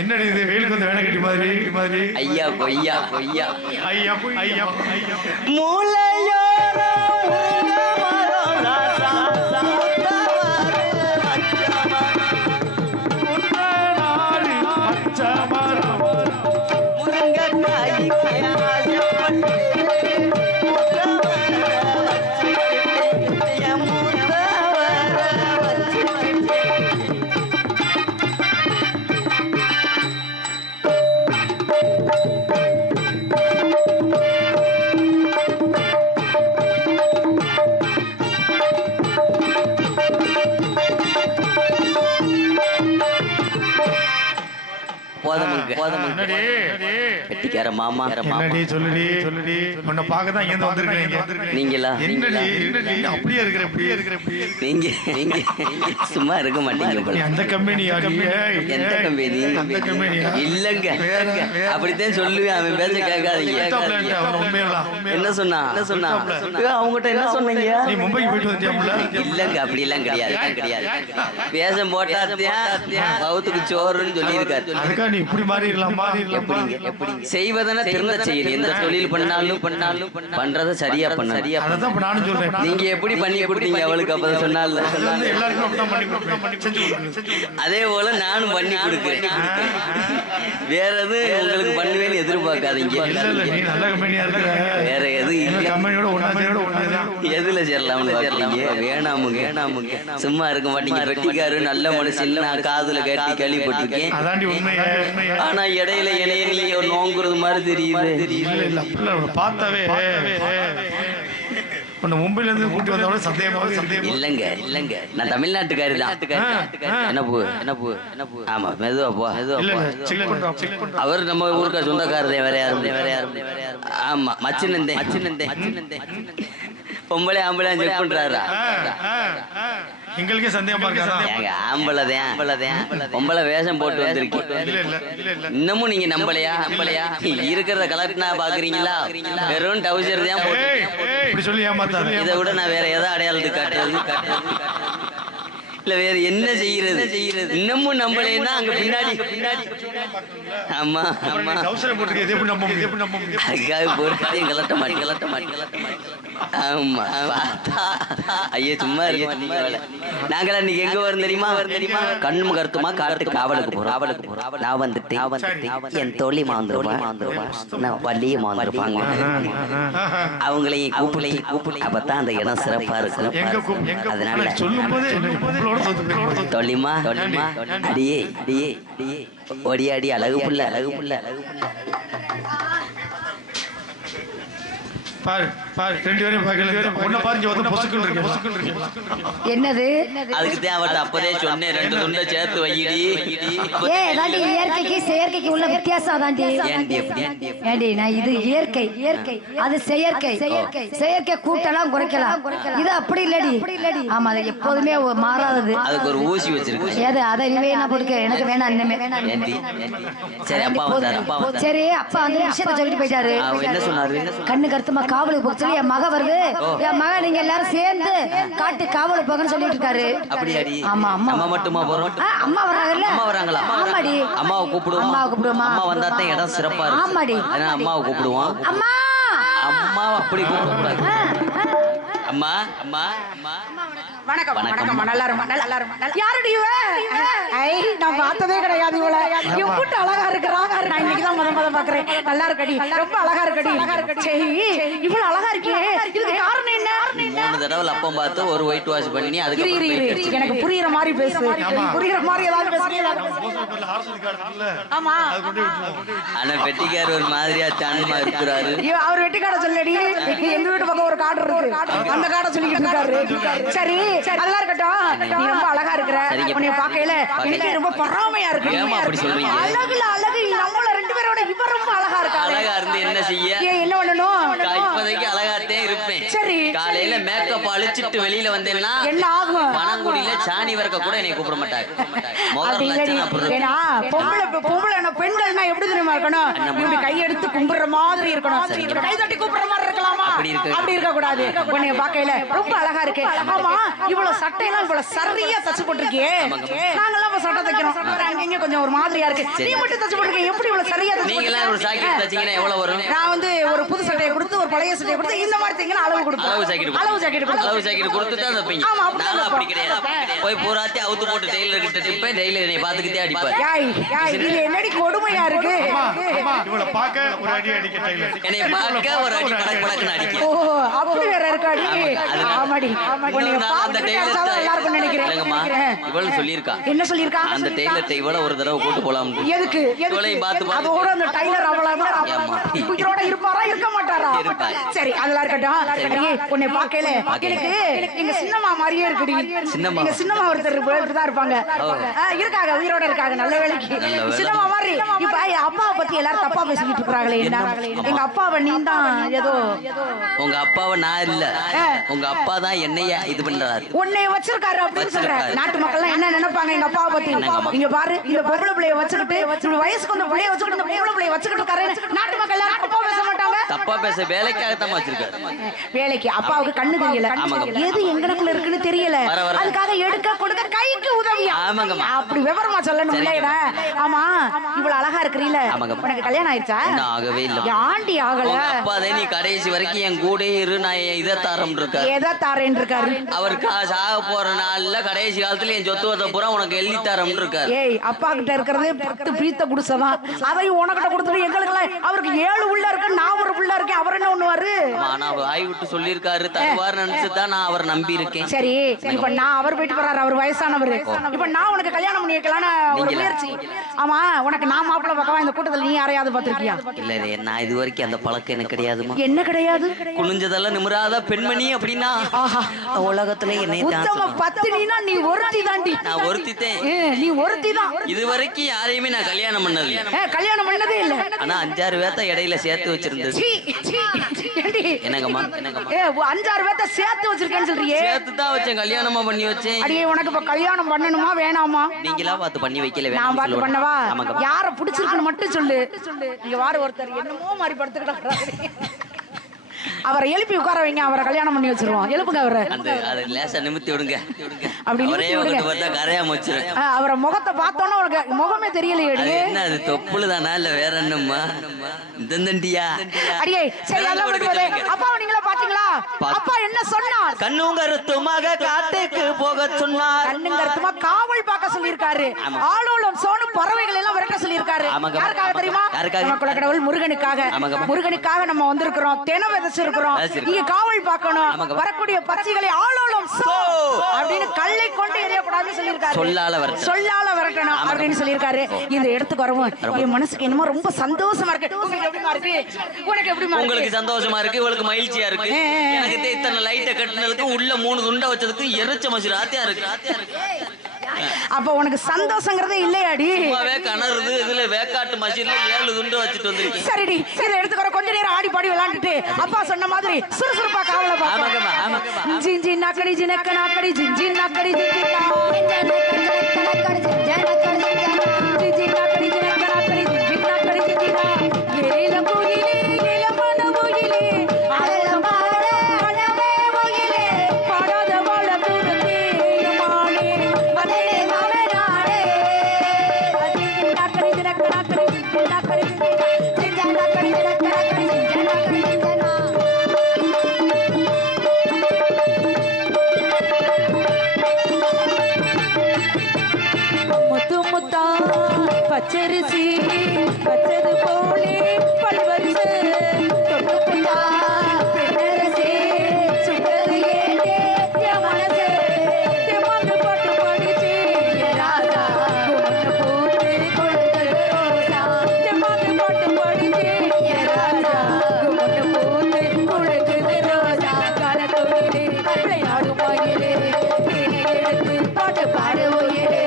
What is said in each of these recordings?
என்னடி இது வெயிலுக்கு வந்து வேலை கட்டி மாதிரி ஐயா கொய்யா கொய்யா ஐயா ஐயா மூளையோரோ வெட்டிக்கார மாமா சொல்லுடி உன்னை பார்க்கதான் இங்க வந்திருக்கீங்க நீங்களா அப்படியே இருக்கிற நீங்க சும்மா இருக்க மாட்டீங்க அந்த கம்பெனி எந்த கம்பெனி இல்லங்க அப்படித்தான் சொல்லுவேன் அவன் பேச கேட்காதீங்க என்ன சொன்னா அவங்ககிட்ட என்ன சொன்னீங்க நீ மும்பைக்கு போயிட்டு வந்தியா இல்லங்க அப்படி எல்லாம் கிடையாது வேஷம் போட்டாத்தியா பௌத்துக்கு சோறுன்னு சொல்லியிருக்காரு அதுக்கா நீ இப்படி மாறிடலாம் செய்வதன திரும்ப செய்யணும் எந்த தொழில் பண்ணாலும் பண்றத சரியா பண்ண அதான் நானும் சொல்றேன் நீங்க எப்படி பண்ணி கொடுத்தீங்க அவளுக்கு அப்ப சொன்னால அதே போல நானும் பண்ணி கொடுக்கிறேன் வேற எது உங்களுக்கு பண்ணுவேன்னு எதிர்பார்க்காதீங்க வேற எது எதுல சேரலாம்னு வேணாமுங்க சும்மா இருக்க மாட்டீங்க வெட்டிக்காரு நல்ல மனுஷன் நான் காதுல கேட்டி கேள்விப்பட்டிருக்கேன் ஆனா இடையில இணைய நீங்க ஒரு நோங்குறது மாதிரி தெரியுது பார்த்தாவே மும்பைல இருந்து கூட்டி வந்தவங்க சந்தேகம் இல்லங்க நான் தமிழ்நாட்டுக்காரி தான் என்ன பூ ஆமா மெதுவா போ அவர் நம்ம ஊருக்கா சொந்தக்காரதே வேற யாரும் ஆமா மச்சினந்தே பொம்பளை ஆம்பளை செக் பண்றாரா எங்களுக்கே சந்தேகமா இருக்கு ஆம்பளதான் பொம்பளை வேஷம் போட்டு வந்திருக்கேன் இன்னமும் நீங்க நம்பலையா இருக்கிறத கலெக்ட்னா பாக்குறீங்களா வெறும் டவுசர் தான் இப்படி சொல்லி ஏமாத்தாத இதை விட நான் வேற ஏதாவது அடையாளத்துக்கு காட்டுறது இல்ல வேற என்ன செய்யறது இன்னமும் நம்பலைன்னா அங்க பின்னாடி ஆமா அதுக்காக போறதையும் கலட்ட மாட்டேன் ஆமா ஐயா சும்மா இருக்கு நாங்களா இன்னைக்கு எங்க வரும் தெரியுமா கண்ணும் கருத்துமா காட்டுக்கு காவலுக்கு போறோம் நான் வந்துட்டேன் என் தோழி மாந்துருவான் வள்ளிய மாந்துருப்பாங்க அவங்களையும் கூப்பிடு அப்பதான் அந்த இடம் சிறப்பா இருக்கும் அதனால தொல்லிமா அடியே ஒடியாடி அழகு புள்ள ரெண்டு பேரும் பார்க்கல ஒன்ன பாருங்க வந்து பொசுக்குள் இருக்கு என்னது அதுக்கு தான் அவர்ட்ட அப்பதே சொன்னேன் ரெண்டு துண்டை சேர்த்து வையிடி. தாண்டி இயற்கைக்கு செயற்கைக்கு உள்ள வித்தியாசம் தாண்டி. ஏண்டி நான் இது இயற்கை அது செயற்கை செயற்கை கூட்டலாம் குறைக்கலாம். இது அப்படி இல்லடி. ஆமா அது எப்போதுமே மாறாதது. அதுக்கு ஒரு ஊசி வச்சிருக்கு. ஏது அதை இனிமே என்ன போட்டுக்க எனக்கு வேணாம் இனிமே. சரி அப்பா வந்தாரு. சரி அப்பா அந்த விஷயத்தை சொல்லிட்டு போயிட்டாரு. என்ன சொன்னாரு? கண்ணு கருத்துமா காவலுக்கு போக சொல்லி என் மக வருது, என் மக நீங்க எல்லாரும் சேர்ந்து காட்டு காவலுக்கு போகன்னு சொல்லிட்டு இருக்காரு. அப்படியாடி? ஆமா அம்மா அம்மா மட்டுமா போறோம்? அம்மா வர்றாங்கல்ல. அம்மா வராங்களா? ஆமாடி. அம்மாவை கூப்பிடுவோம். அம்மா வந்தா தான் இடம் சிறப்பா இருக்கும். ஆமாடி. அதனால அம்மாவை கூப்பிடுவோம். அம்மா அம்மா அப்படி கூப்பிடக்கூடாது. அம்மா அம்மா அம்மா வணக்கம் வணக்கம் நல்லா இருமா. யாருடி இவ? ஐ நான் பார்த்ததே கிடையாது இவள. எவ்வளவு அழகா இருக்கறா. நான் இன்னைக்கு தான் முத பாக்குறேன். நல்லா இருக்கடி. ரொம்ப அழகா இருக்கடி. சரி இவ்வளவு அழகா இருக்கே. இதுக்கு காரணம் என்ன? 3 தடவை அப்பம் பார்த்து ஒரு ஒயிட் வாஷ் பண்ணி அதுக்கு எனக்கு புரியுற மாதிரி பேசு. புரியுற மாதிரி ஏதாவது பேசுறியா? ஆமா. ஆனா வெட்டிக்கார் ஒரு மாதிரியா தானமா இருக்கிறாரு. அவர் வெட்டிக்கார சொல்லடி. எங்க வீட்டு பக்கம் ஒரு காடு இருக்கு. அந்த காடை சொல்லிட்டு இருக்காரு. சரி அதெல்லாம் இருக்கட்டும். நீ ரொம்ப அழகா இருக்கிற. உன்னை பார்க்கையில எனக்கு ரொம்ப பொறாமையா இருக்கு. ஏமா அப்படி சொல்றீங்க? அழகுல அழகு நம்மள ரெண்டு பேரோட இவ ரொம்ப அழகா இருக்கா. அழகா இருந்து என்ன செய்ய? என்ன பண்ணணும்? இப்போதைக்கு அழகாத்தே இருப்பேன். சரி காலையில மேக்கப் அழிச்சிட்டு வெளியில வந்தேன்னா என்ன ஆகும்? பனங்குடியில சாணி வர்க்க கூட என்னை கூப்பிட மாட்டாங்க. ஏன்னா பொம்பளை பெண்கள்னா எப்படி தெரியுமா இருக்கணும்? இப்படி கையெடுத்து கும்பிடுற மாதிரி இருக்கணும். கை தட்டி கூப்பிடுற மாதிரி இருக்கலாமா? அப்படி இருக்க கூடாது. உன்னை பார்க்கையில ரொம்ப அழகா இருக்கு. ஆமா இவ்வளவு சட்டையெல்லாம் இவ்வளவு சரியா தச்சு போட்டிருக்கியே. நாங்கெல்லாம் சட்டை தைக்கிறோம். அங்கங்க கொஞ்சம் ஒரு மாதிரியா இருக்கு. நீ மட்டும் தச்சு போட்டிருக்கீங்க. எப்படி இவ்வளவு சரியா தச்சு? நீங்க எல்லாம் ஒரு ஜாக்கெட் தச்சீங்கன்னா எவ்வளவு வரும்? நான் வந்து ஒரு புது சட்டையை கொடுத்து ஒரு பழைய சட்டையை கொடுத்து இந்த மாதிரி தைங்கன்னா அளவு கொடுப்பேன். அளவு ஜாக்கெட் கொடுத்து தான் தைப்பீங்க. நான் அப்படி கிடையாது. போய் பூராத்தி அவுத்து போட்டு டெய்லர் கிட்ட டிப்பேன். டெய்லர் என்னை பாத்துக்கிட்டே அடிப்பார். இது என்னடி கொடுமையா இருக்கு. இவள பாக்க ஒரு அடி அடிக்க டெய்லர். என்னை பாக்க ஒரு அடி படக்கு படக்குன்னு அடிக்கும். ஓ அப்படி வேற இருக்காடி. ஆமாடி. உன்னை அந்த டெய்லர் எல்லாரும் நினைக்கிறேன். இவள சொல்லிருக்கா. என்ன சொல்லிருக்கா? அந்த டெய்லர் இவள ஒரு தடவை கூட்டி போலாம். எதுக்கு? இவளையும் பார்த்து அதோட அந்த டெய்லர் அவ்வளவுதான் உயிரோட இருப்பாரா இருக்க மாட்டாரா? சரி அதெல்லாம் இருக்கட்டும். உன்னை பார்க்கையில எனக்கு எங்க சின்னம்மா மாதிரியே இருக்குடி. எங்க சின்னம்மா ஒருத்தர் தான் இருப்பாங்க. இருக்காங்க உயிரோட இருக்காங்க. நல்ல வேலைக்கு சின்னம்மா மாதிரி. இப்ப அப்பாவை பத்தி எல்லாரும் தப்பா பேசிக்கிட்டு இருக்காங்களே. எங்க அப்பாவை நீ தான் ஏதோ. உங்க அப்பாவை நான் இல்ல, உங்க அப்பா தான் என்னைய இது பண்றாரு. உன்னை வச்சிருக்காரு அப்படின்னு சொல்றேன். நாட்டு மக்கள் எல்லாம் என்ன நினைப்பாங்க எங்க அப்பாவை பத்தி? இங்க பாரு இந்த பொம்பளை பிள்ளைய வச்சுக்கிட்டு வயசுக்கு வந்த பிள்ளைய வச்சுக்கிட்டு இந்த பொம்பளை பிள்ளைய வச்சுக்கிட்டு இருக்காரு. நாட்டு மக்கள் எல்லாரும் தப்பா பேச மாட்டாங்க. தப்பா பேச வேலைக்காகத்தான் வச்சிருக்காரு. வேலைக்கு அப்பாவுக்கு கண்ணு தெரியல. எது எங்கனக்குள்ள இருக்குன்னு தெரியல. அதுக்காக எடுக்க கொடுக்க கைக்கு உதவியா? அப்படி விவரமா சொல்லணும் இல்லையா? ஆமா இவ்வளவு அழகா இருக்கிறீல. உனக்கு கல்யாணம் ஆயிடுச்சா? ஆகவே இல்ல. ஆண்டி ஆகல. அப்பாதே நீ கடைசி வரைக்கும் என் கூட இரு, நான் இதை தாரம் இருக்காரு. எதை தாரேன் இருக்காரு? அவருக்கு சாக போற நாள்ல கடைசி காலத்துல என் சொத்துவத்தை பூரா உனக்கு எழுதி தாரம் இருக்காரு. ஏய் அப்பா கிட்ட இருக்கிறதே 10 பீத்த குடிசதான். அதையும் உனக்கிட்ட கொடுத்துட்டு எங்களுக்கு அவருக்கு 7 உள்ள இருக்கு, நான் ஒரு புள்ள இருக்கேன். அவர் என்ன பண்ணுவாரு? நான் வாய் விட்டு சொல்லியிருக்காரு தருவார் நினைச்சுதான் நான் அவரை நம்பி இருக்கேன். சரி இப்ப நான் அவர் போயிட்டு போறாரு. அவர் வயசானவர். இப்ப நான் உனக்கு கல்யாணம் பண்ணி வைக்கலான்னு ஒரு முயற்சி. ஆமா உனக்கு நான் மாப்பிள்ளை பக்கவா இந்த கூட்டத்தில் நீ யாரையாவது பார்த்திருக்கியா? இல்ல நான் இது வரைக்கும் அந்த பழக்கம் எனக்கு கிடையாதுமா. என்ன கிடையாது? குனிஞ்சதெல்லாம் நிமிராத பெண்மணி அப்படின்னா உலகத்துல என்னை உத்தம பத்தினினா நீ ஒருத்தி தாண்டி. நான் ஒருத்தித்தேன். நீ ஒருத்தி தான். இது வரைக்கும் யாரையுமே நான் கல்யாணம் பண்ணது கல்யாணம் பண்ணதே இல்ல. ஆனா 5-6 பேர்த்த இடையில சேர்த்து வச்சிருந்தது. என்னங்கம்மா 5-6 பேர்த்த சேர்த்து வச்சிருக்கேன்னு சொல்றியே? சேர்த்து தான் வச்சேன், கல்யாணமா பண்ணி வச்சேன். அடியே உனக்கு இப்ப கல்யாணம் பண்ணணுமா வேணாமா? நீங்களா பார்த்து பண்ணி வைக்கல. நான் பார்த்து பண்ணவா? யார பிடிச்சிருக்குன்னு மட்டும் சொல்லு. இங்க வார ஒருத்தர் என்னமோ மாதிரி படுத்துக்கிட்டு அவரை எழுப்பி உட்கார வைங்க. அவரை கல்யாணம் பண்ணி வச்சிருவோம். எழுப்புங்க அவரை. அதை லேசா நிமித்தி விடுங்க. அப்படி அவரை முகத்தை பார்த்தோன்னா உனக்கு முகமே தெரியலையே. என்ன அது தொப்புளு தானா இல்ல வேற என்னம்மா? இந்தண்டியா அடியே சரி அதெல்லாம் விடுவாதே. அப்பாவை நீங்களா பாத்தீங்களா? அப்பா என்ன சொன்னார்? கண்ணுங்கருத்துமாக காட்டுக்கு போக சொன்னார். கண்ணுங்கருத்துமா காவல் பார்க்க சொல்லியிருக்காரு. ஆளோளம் சோனும் பறவைகள் எல்லாம் விரட்ட சொல்லியிருக்காரு. யாருக்காக தெரியுமா? நம்ம குலக்கடவுள் முருகனுக்காக. முருகனுக்காக நம்ம வந்திருக்கிறோம். தென விதைச்சு இருக்கிறோம். இங்க காவல் பார்க்கணும். வரக்கூடிய பட்சிகளை ஆளோலம் சோ அப்படின்னு கல்லை கொண்டு எறியக்கூடாதுன்னு சொல்லியிருக்காரு. சொல்லால வரட்டணும் அப்படின்னு சொல்லியிருக்காரு. இந்த இடத்துக்கு வரவும் என் மனசுக்கு என்னமோ ரொம்ப சந்தோஷமா இருக்கு. உங்களுக்கு எப்படிமா இருக்கு? உனக்கு எப்படிமா இருக்கு? உங்களுக்கு சந்தோஷமா இருக்கு, உங்களுக்கு மகிழ்ச்சியா இருக்கு. எனக்கு இத்தனை லைட்டை கட்டினதுக்கு உள்ள 3 துண்டை வச்சதுக்கு எரிச்ச மசி ராத்தியா இருக்கு. அப்ப உனக்கு சந்தோஷங்கிறதே இல்லையாடி? கணருது. இதுல வேக்காட்டு மசில 7 துண்டு வச்சுட்டு வந்துருக்கு. சரிடி, இதை எடுத்துக்கிற கொஞ்ச நேரம் ஆடி பாடி விளையாண்டுட்டு அப்பா சொன்ன மாதிரி சுறுசுறுப்பா காவல பாப்போம். ஜிஞ்சி நாக்கடி ஜினக்க நாக்கடி ஜிஞ்சி நாக்கடி ஜிஞ்சி பச்சரிசி பச்சது போலே பல்வரிசை தொட்டு புட்டா பெண்ணரசே சுட்டது ஏனே என் மனசே தெமாந்து பாட்டு படிச்சு ராசா பொண்ணு பூத்து கொழுந்தது ரோசா தெமாந்து பாட்டு படிச்சு ராசா பொண்ணு பூத்து கொழுந்தது ரோசா கணத்தொழிலே விளையாடும் வாயிலே தேனை எடுத்து பாட்டு பாடுவோயிலே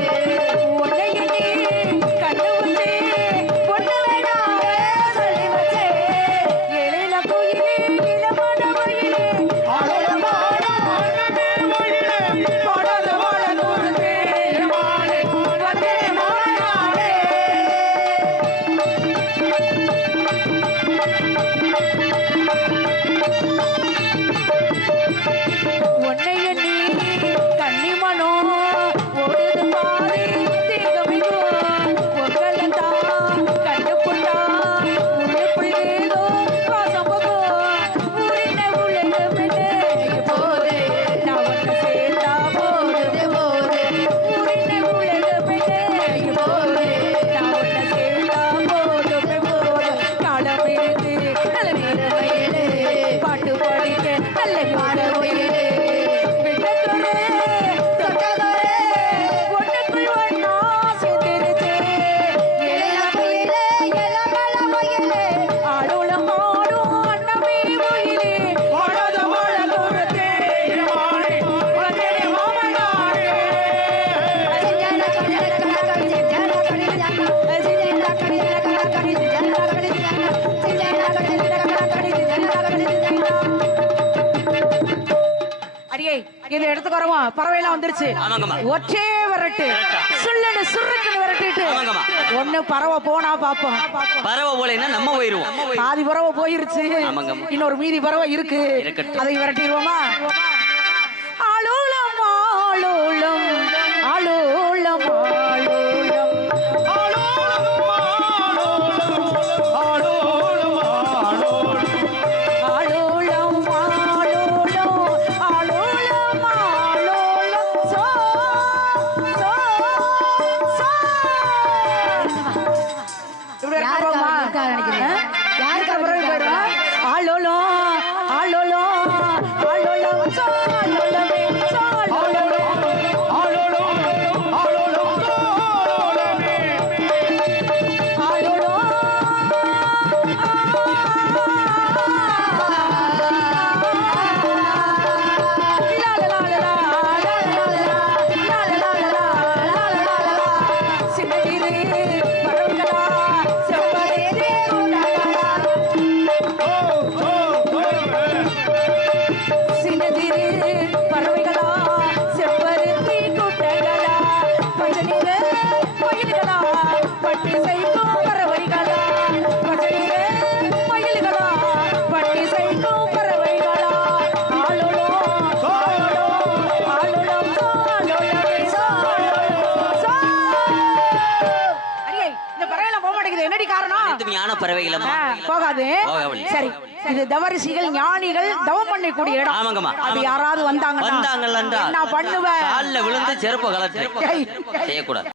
இந்த இடத்துக்கு வரவும் பறவைலாம் வந்துருச்சு. ஒற்றே வரட்டு சுள்ளனு சுருக்குன்னு வரட்டிட்டு ஒண்ணு பறவை போனா பாப்போம். பறவை போலேன்னா நம்ம போயிருவோம். பாதி பறவை போயிருச்சு, இன்னொரு மீதி பறவை இருக்கு, அதை விரட்டிடுவோமா? ஆளோலம் ஆளோலம் ஆளோலம் போகாது. சரி, இது தவரிசிகள் ஞானிகள் தவம் பண்ணக்கூடிய இடம். அது யாராவது வந்தாங்கன்னா என்ன பண்ணுவ? கால்ல விழுந்து செருப்பு கலட்டு செய்யக்கூடாது.